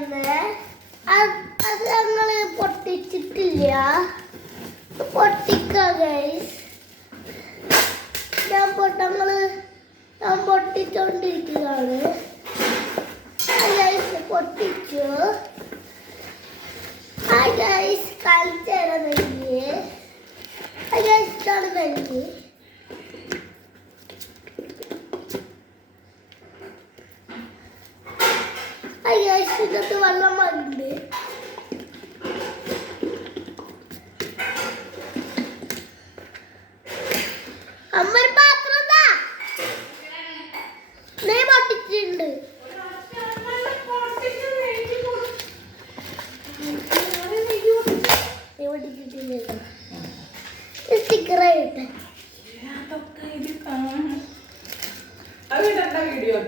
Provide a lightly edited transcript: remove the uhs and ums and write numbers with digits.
അത് ഞങ്ങള് പൊട്ടിച്ചിട്ടില്ല. പൊട്ടിക്കാം ഗൈസ്. ഞാൻ പൊട്ടിച്ചോണ്ടിരിക്കുകയാണ്. പൊട്ടിച്ചു. കളിച്ചു തരാൻ നെയ്യ്. ഇതാണ് നെയ്യ്. ഇതിനകത്ത് വെള്ളം വന്നിട്ടുണ്ട്. അമ്മ ഒരു പാത്രം നെയ്യ് പൊട്ടിച്ചിട്ടുണ്ട്. സ്റ്റിക്കറായിട്ട് വീഡിയോ